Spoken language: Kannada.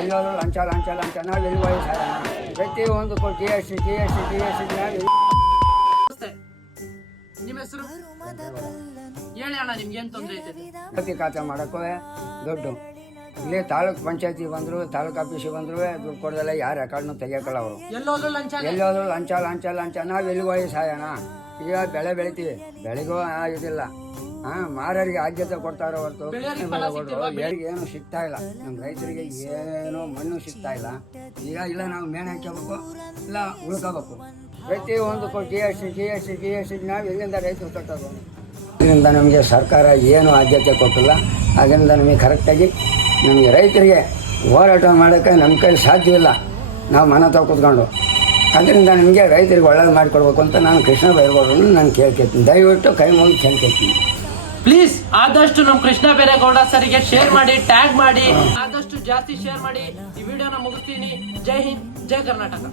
ಎಲ್ಲರೂ ಲಂಚ ಲಂಚ ಲಂಚ ನಾವು ಎಲ್ಲಿ ವಯಸ್ಸಾಗ ಪ್ರತಿಯೊಂದಕ್ಕೂ ಜಿ ಎಸ್ ಟಿ ನಾವು ನಿಮ್ಮ ಹೆಸರು ಹೇಳಿ ಅಣ್ಣ, ನಿಮ್ಗೆ ಏನ್ ತೊಂದರೆ ಐತೆ? ಪ್ರತಿ ಖಾತೆ ಮಾಡೋಕ್ಕೂ ದುಡ್ಡು ಇಲ್ಲಿ ತಾಲೂಕ್ ಪಂಚಾಯತಿ ಬಂದರು, ತಾಲೂಕ್ ಆಫೀಸಿಗೆ ಬಂದ್ರು ದುಡ್ಡು ಕೊಡೋದಲ್ಲ, ಯಾರು ರೆಕಾರ್ಡ್ನು ತೆಗಿಯೋಕ್ಕಲ್ಲ ಅವರು. ಎಲ್ಲೋದ್ರು ಲಂಚ, ಎಲ್ಲೋದ್ರು ಲಂಚ ಲಂಚ ಲಂಚ ನಾವು ಎಲ್ಲಿ ವಯಸ್ಸಾಯೋಣ? ಈಗ ಬೆಳೆ ಬೆಳಿತೀವಿ, ಬೆಳೆಗೂ ಇದಿಲ್ಲ. ಮಾರರಿಗೆ ಆದ್ಯತೆ ಕೊಡ್ತಾರೋ ಹೊರತು ಯಾರಿಗೆ ಏನು ಸಿಗ್ತಾ ಇಲ್ಲ. ನಮ್ಮ ರೈತರಿಗೆ ಏನೋ ಮಣ್ಣು ಸಿಗ್ತಾ ಇಲ್ಲ. ಈಗ ಇಲ್ಲ ನಾವು ಮೇಣೆ ಹಾಕೋಬೇಕು, ಇಲ್ಲ ಉಳ್ಕೋಬೇಕು. ಪ್ರತಿಯೊಂದಕ್ಕೂ ಜಿ ಎಸ್ ಟಿ ನಾವು ಎಲ್ಲಿಂದ ರೈತರು ಕಟ್ಟೋದು? ಇದರಿಂದ ನಮಗೆ ಸರ್ಕಾರ ಏನು ಆದ್ಯತೆ ಕೊಟ್ಟಿಲ್ಲ. ಅದರಿಂದ ನಮಗೆ ಕರೆಕ್ಟಾಗಿ ನಮಗೆ ರೈತರಿಗೆ ಹೋರಾಟ ಮಾಡೋಕ್ಕೆ ನಮ್ಮ ಕೈಲಿ ಸಾಧ್ಯವಿಲ್ಲ. ನಾವು ಮನೆ ತಾವು ಕೂತ್ಕೊಂಡು ಅದರಿಂದ ನಿಮಗೆ ರೈತರಿಗೆ ಒಳ್ಳೇದು ಮಾಡಿಕೊಡ್ಬೇಕು ಅಂತ ನಾನು ಕೃಷ್ಣ ಬೈರೇಗೌಡರನ್ನು ನಾನು ಕೇಳ್ಕೊಳ್ತೀನಿ. ದಯವಿಟ್ಟು ಕೈ ಮುಗಿ ಕೇಳ್ಕೊಳ್ತೀನಿ. ಪ್ಲೀಸ್ ಆದಷ್ಟು ನಮ್ಮ ಕೃಷ್ಣ ಬೈರೇಗೌಡ ಸರಿಗೆ ಶೇರ್ ಮಾಡಿ, ಟ್ಯಾಗ್ ಮಾಡಿ, ಆದಷ್ಟು ಜಾಸ್ತಿ ಶೇರ್ ಮಾಡಿ. ಈ ವಿಡಿಯೋನ ಮುಗಿಸ್ತೀನಿ. ಜೈ ಹಿಂದ್, ಜೈ ಕರ್ನಾಟಕ.